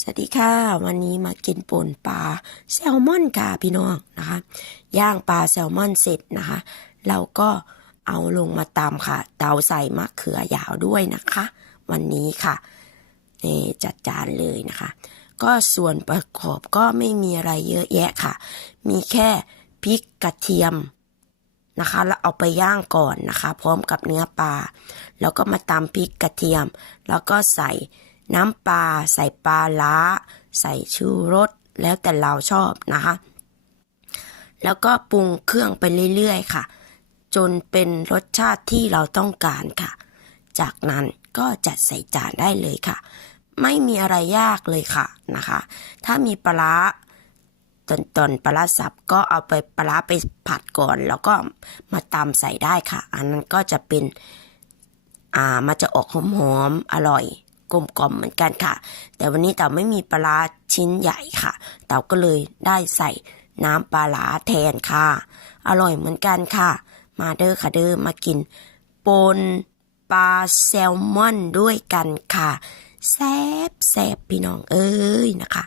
สวัสดีค่ะ วันนี้มากินป่นปลาแซลมอนค่ะพี่น้องนะคะ ย่างปลาแซลมอนเสร็จนะคะ เราก็เอาลงมาตำค่ะ เตาใส่มะเขือยาวด้วยนะคะ วันนี้ค่ะนี่จัดจานเลยนะคะ ก็ส่วนประกอบก็ไม่มีอะไรเยอะแยะค่ะ มีแค่พริกกระเทียมนะคะแล้วเอาไปย่างก่อนนะคะ พร้อมกับเนื้อปลาแล้วก็มาตำพริกกระเทียม แล้วก็ใส่ น้ำปลาใส่ปลาล้า ใส่ชูรสแล้วแต่เราชอบนะคะ แล้วก็ปรุงเครื่องไปเรื่อยๆค่ะ จนเป็นรสชาติที่เราต้องการค่ะ จากนั้นก็จัดใส่จานได้เลยค่ะ ไม่มีอะไรยากเลยค่ะนะคะ ถ้ามีปลาร้าตอนตอนปลาร้าสับก็เอาไปปลาร้าไปผัดก่อน แล้วก็มาตำใส่ได้ค่ะ อันนั้นก็จะเป็น อ่ามันจะออกหอมๆอร่อย กลมกล่อมเหมือนกันค่ะ แต่วันนี้เต่าไม่มีปลาชิ้นใหญ่ค่ะ เต่าก็เลยได้ใส่น้ำปลาร้าแทนค่ะ อร่อยเหมือนกันค่ะ มาเด้อค่ะเด้อมากินปนปลาแซลมอนด้วยกันค่ะแซบแซบพี่น้องเอ้ยนะคะ